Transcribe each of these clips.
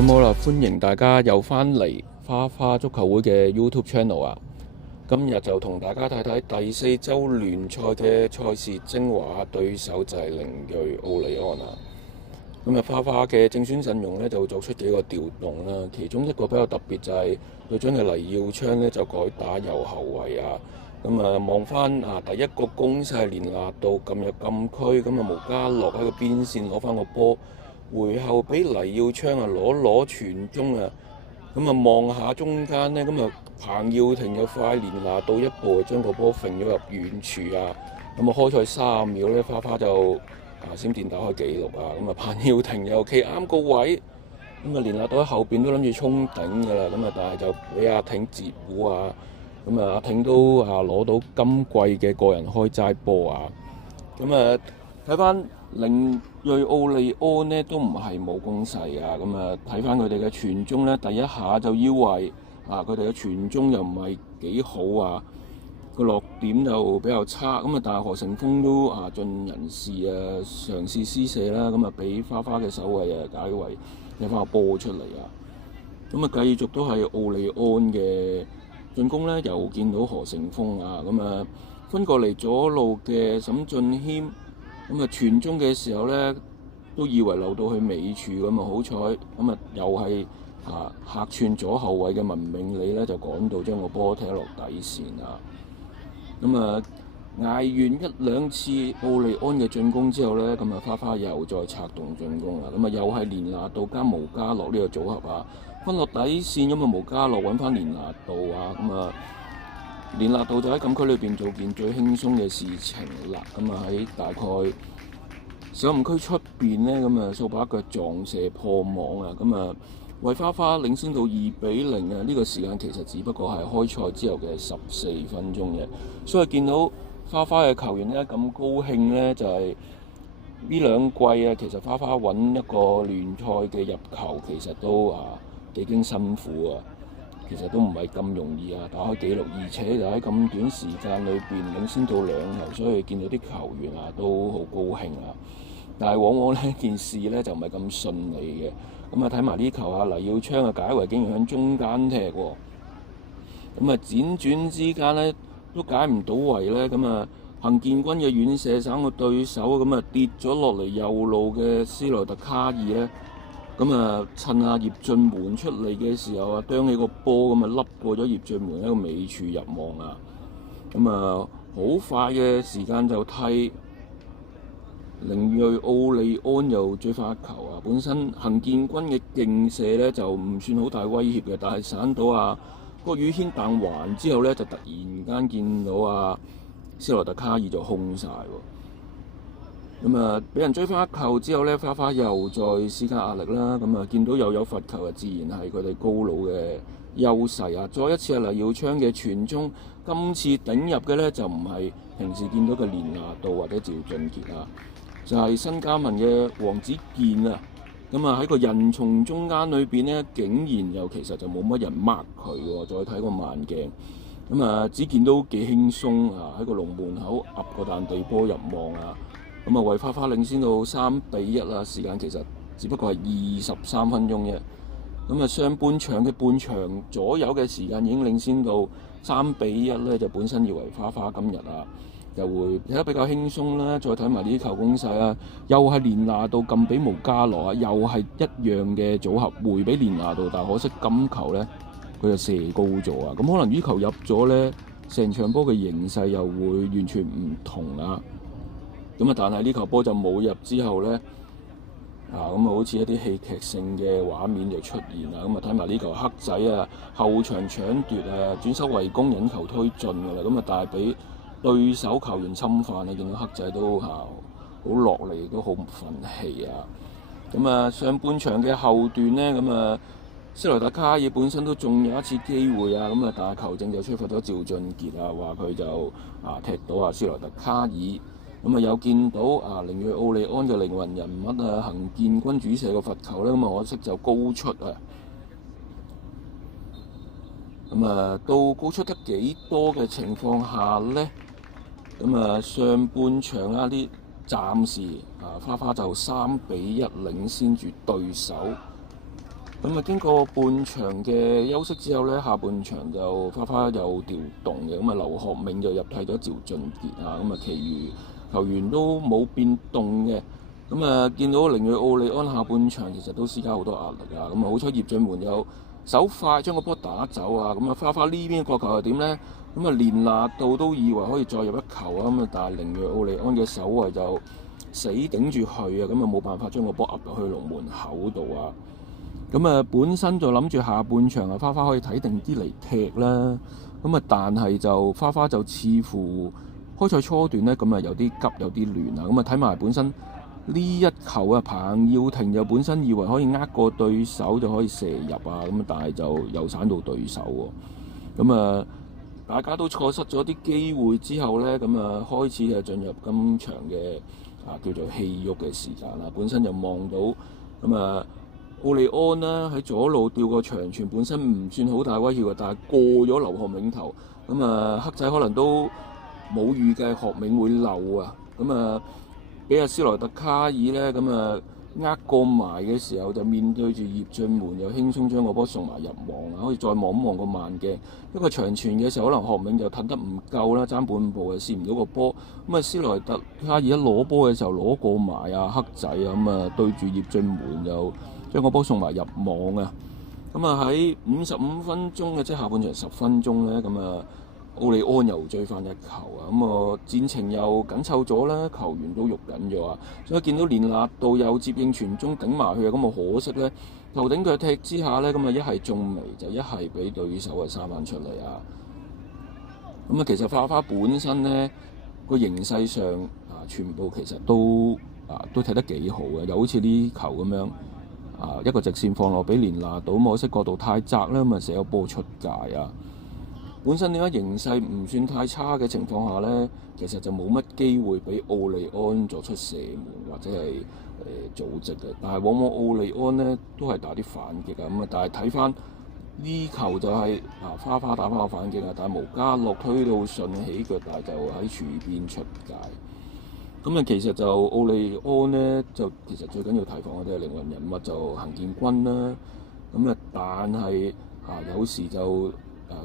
咁好啦，歡迎大家又返嚟花花足球會嘅 YouTube Channel 啊！今日就同大家睇睇第4周聯賽嘅賽事精華，對手就係靈銳奧利安啊！咁啊，花花嘅正選陣容呢就作出幾個調動啦，其中一個比較特別就係隊長嘅黎耀昌呢就改打右後衞啊！咁啊，望翻第一個攻勢係連拿度撳入禁區，咁啊毛家樂喺個邊線攞翻個波。回後俾黎耀昌攞傳中啊！咁啊望下中間呢，咁啊彭耀廷又快連拿到一步，將個波揈咗入遠處啊！咁啊開賽3秒呢，花花就閃電打開紀錄啊！咁啊彭耀廷又企啱個位，咁啊連拿到喺後邊都諗住衝頂㗎啦，咁啊但係就俾阿挺截糊啊！咁啊阿挺都攞到今季嘅個人開齋波啊！咁啊睇翻靈銳奧利安呢都唔係冇攻勢啊！咁啊睇翻佢哋嘅傳中呢，第一下就以為佢哋嘅傳中又唔係幾好啊，個落點就比較差。咁啊但係何成峰都盡人事嘗試施射啦，咁啊俾花花嘅守衞解圍引翻個波出嚟啊！咁啊繼續都係奧利安嘅進攻呢，又見到何成峰啊！咁啊分過嚟左路嘅沈俊謙。咁啊傳中嘅時候呢，都以為漏到去尾處咁啊，好彩咁啊，又係客串左後衞嘅文明理呢，就趕到將個波踢落底線啊！咁啊捱完1、2次奧利安嘅進攻之後呢，咁啊花花又再策動進攻啦！咁啊又係連拿度加毛家樂呢個組合啊，分落底線咁啊，毛家樂揾翻連拿度啊，咁啊連拿度就喺禁區裏邊做件最輕鬆嘅事情啦！咁啊喺大概小禁區出邊呢，咁啊掃把腳撞射破網啊！咁啊為花花領先到2-0啊！呢個時間其實只不過係開賽之後嘅14分鐘嘅，所以見到花花嘅球員呢咁高興呢，就係呢2季啊，其實花花揾一個聯賽嘅入球其實都幾經辛苦啊！其實都唔係咁容易打開紀錄，而且就喺咁短時間裏邊領先到2球，所以見到啲球員都好高興啊！但係往往呢件事呢就唔係咁順利嘅。咁睇埋呢球黎耀昌解圍竟然喺中間踢喎，咁輾轉之間呢都解唔到圍呢。咁行健軍嘅遠射省個對手，咁跌咗落嚟右路嘅斯萊特卡爾呢。咁趁葉俊門出嚟嘅時候啄起個波，咁笠過咗葉俊門喺個尾處入網啊！咁好快嘅時間就替靈銳奧利安又追翻一球啊！本身行健軍嘅勁射呢就唔算好大威脅嘅，但係散到郭宇軒彈環之後呢，就突然間見到斯萊特卡爾就空晒喎。咁俾人追翻一球之後呢，花花又再施加壓力啦。咁見到又有罰球自然係佢哋高佬嘅優勢啊！再一次黎耀昌嘅傳中，今次頂入嘅呢就唔係平時見到嘅連拿度或者趙俊傑就係新加盟嘅黃子健啊！咁喺個人從中間裏邊呢，竟然又其實就冇乜人 mark 佢喎。再睇個慢鏡，咁子健都幾輕鬆喺個龍門口揼個彈地波入網啊！咁為花花領先到3-1啦，時間其實只不過係23分鐘啫。咁上半場嘅半場左右嘅時間已經領先到3-1呢，就本身以為花花今日就會踢得比較輕鬆啦。再睇埋呢啲球攻勢又係連拿度撳俾毛家樂又係一樣嘅組合回俾連拿度，但可惜今球呢，佢就射高咗咁可能呢球入咗呢，成場波嘅形勢又會完全唔同咁但係呢球波就冇入之後呢，咁好似一啲戲劇性嘅畫面就出現啦。咁睇埋呢球黑仔後場搶奪轉手為攻引球推進㗎啦。咁但係俾對手球員侵犯見到黑仔都好落嚟，都好唔憤氣咁上半場嘅後段呢，咁斯萊特卡爾本身都仲有一次機會咁但係球證就吹罰咗趙俊傑話佢就踢到斯萊特卡爾。咁又見到靈銳奧利安嘅靈魂人物行健軍主射個罰球呢，咁可惜就高出咁到高出得幾多嘅情況下呢？咁上半場啲暫時花花就3-1領先住對手。咁啊，經過半場嘅休息之後呢，下半場就花花有調動嘅，咁啊劉學銘就入替咗趙俊傑啊，咁啊，其餘球員都冇變動嘅。咁啊，見到靈銳奧利安下半場其實都施加好多壓力啊，咁啊好彩葉俊門有手快將個波打走啊，咁啊花花呢邊角球係點呢？咁啊連拿度都以為可以再入一球啊，咁啊但係靈銳奧利安嘅守衞就死頂住佢啊，咁啊冇辦法將個波壓入去龍門口度啊。咁啊，本身就諗住下半場啊，花花可以睇定啲嚟踢啦。咁啊，但係就花花就似乎開賽初段呢，咁啊有啲急有啲亂啊。咁啊睇埋本身呢一球啊，彭耀廷就本身以為可以呃過對手就可以射入啊，咁啊但係就又散到對手喎。咁啊，大家都錯失咗啲機會之後呢，咁啊開始就進入今場嘅叫做戲肉嘅時間啦。本身就望到咁啊。奧利安啦喺左路吊個長傳，本身唔算好大威脅嘅，但係過咗劉學銘頭，咁啊黑仔可能都冇預計學銘會漏啊，咁啊俾阿斯萊特卡爾呢，咁啊過埋嘅時候就面對住葉俊門，又輕鬆將個波送埋入網啊，可以再望一望個慢鏡，一個長傳嘅時候，可能學銘就褪得唔夠啦，爭半步就試唔到個波，咁啊斯萊特卡爾一攞波嘅時候攞過埋啊黑仔啊，咁啊對住葉俊門就將個波送埋入網啊！咁啊喺55分鐘嘅即係下半場10分鐘呢，咁啊奧利安又追翻一球啊！咁啊戰情又緊湊咗啦，球員都喐緊咗啊！所以見到連拿度又接應傳中頂埋去啊！咁啊可惜呢，頭頂腳踢之下呢，咁啊一係中楣就一係俾對手啊生翻出嚟啊！咁啊其實花花本身呢個形勢上全部其實都踢得幾好嘅，又好似呢球咁樣。一個直線放落俾連拿度，可惜角度太窄啦，咁啊射個波出界啊！本身點解形勢唔算太差嘅情況下呢，其實就冇乜機會俾奧利安作出射門或者係組織嘅，但係往往奧利安呢都係打啲反擊啊！咁啊，但係睇翻呢球就係花花打翻個反擊啊，但係無家樂推到順起腳，但係就喺柱邊出界。咁啊，其實就奧利安呢，就其實最緊要提防嗰啲靈魂人物就行健軍啦。咁啊，但係有時就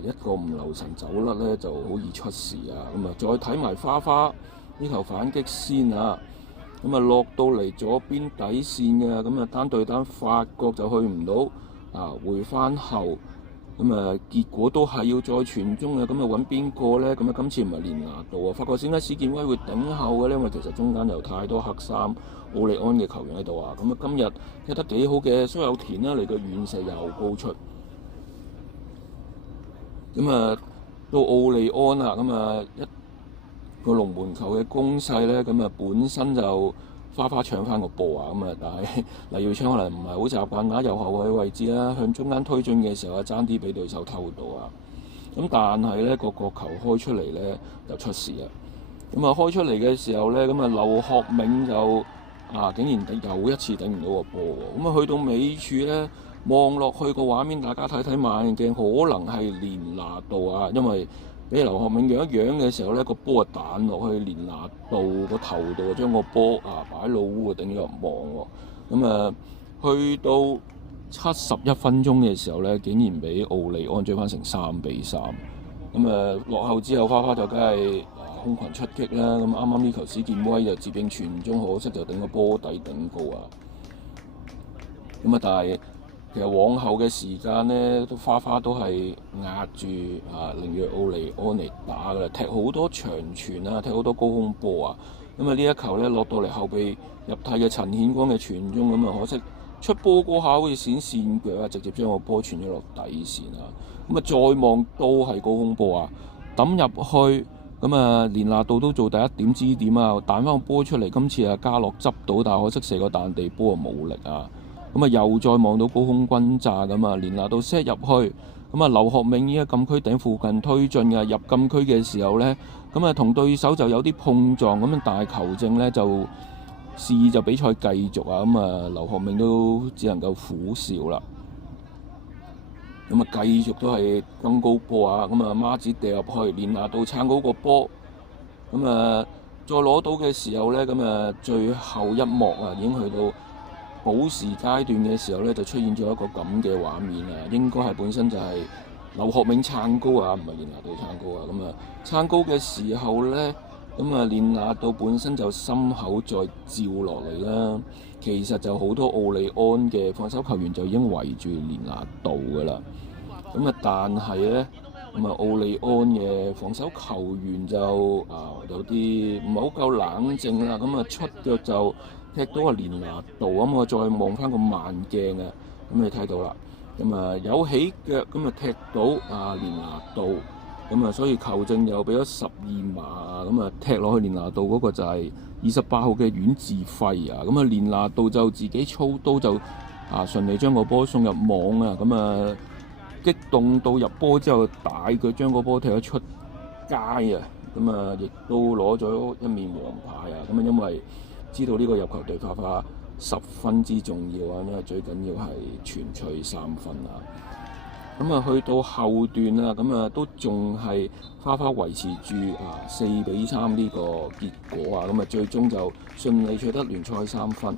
一個唔留神走甩呢，就好易出事啊。咁啊，再睇埋花花呢球反擊先啊。咁啊，落到嚟左邊底線嘅，咁啊單對單發覺就去唔到回翻後。咁啊，結果都係要再傳中嘅，咁啊揾邊個呢？咁啊，今次唔係連拿度啊，發覺點解史建威會頂後嘅呢？因為其實中間有太多黑衫奧利安嘅球員喺度啊。咁啊，今日踢得幾好嘅蘇有田啦，嚟到遠射又高出。咁啊，到奧利安啊，咁啊一個龍門球嘅攻勢呢，咁啊本身就花花搶翻個波啊，咁啊，但係黎耀昌可能唔係好習慣打右後衞位置啦，向中間推進嘅時候啊，爭啲俾對手偷到啊。咁但係呢個角球開出嚟呢，就出事啊。咁啊開出嚟嘅時候呢，咁啊劉學銘就竟然又一次頂唔到個波喎。咁啊去到尾處呢，望落去個畫面，大家睇睇慢鏡，可能係連拿度啊，因為俾劉學銘揚一揚嘅時候呢，個波啊彈落去連拿度個頭度，將個波擺老烏啊頂咗入網喎。咁啊去到71分鐘嘅時候呢，竟然俾奧利安追翻成3-3。咁啊落後之後，花花就梗係空群出擊啦。咁啱啱呢球史建威就接應傳中，可惜就頂個波底頂高啊。咁啊，但係其實往後嘅時間呢，花花都係壓住靈銳奧利安嚟打㗎啦，踢好多長傳啊，踢好多高空波啊。咁啊呢一球呢，落到嚟後備入替嘅陳顯光嘅傳中，咁啊可惜出波嗰下好似閃線腳啊，直接將個波傳咗落底線啊。咁啊再望都係高空波啊，抌入去。咁啊連拿度都做第一點支點啊，彈翻個波出嚟。今次加樂執到，但係可惜射個彈地波冇力啊。咁啊又再望到高空轟炸咁啊，連拿度 set 入去，咁啊劉學銘依家禁區頂附近推進嘅，入禁區嘅時候呢，咁啊同對手就有啲碰撞，咁啊但係球證呢就示意就比賽繼續啊，咁啊劉學銘都只能夠苦笑啦。咁啊繼續都係更高波啊，咁啊孖子掉入去，連拿度撐嗰個波，咁啊再攞到嘅時候呢，咁啊最後一幕已經去到補時階段嘅時候咧，就出現咗一個咁嘅畫面啊，應該係本身就係劉學銘撐高啊，唔係連拿度撐高啊。咁啊撐高嘅時候咧，咁啊連拿度本身就心口再照落嚟啦。其實就好多奧利安嘅防守球員就已經圍住連拿度噶啦。咁啊，但係咧，咁啊奧利安嘅防守球員就有啲唔係好夠冷靜啦。咁啊出腳就踢到連拿度，咁我再望翻個慢鏡啊，咁你睇到啦。咁啊有起腳，咁啊踢到連拿度，咁啊所以球證又俾咗12碼，咁啊踢落去連拿度嗰個就係28號嘅阮智輝啊。咁啊連拿度就自己操刀就順利將個波送入網啊。咁啊激動到入波之後，大腳將個波踢咗出街啊。咁啊亦都攞咗一面黃牌啊。咁啊因為知道呢個入球對花花十分之重要啊，因為最緊要係全取3分啊。咁啊去到後段啊，咁啊都仲係花花維持住4-3呢個結果啊。咁啊最終就順利取得聯賽3分。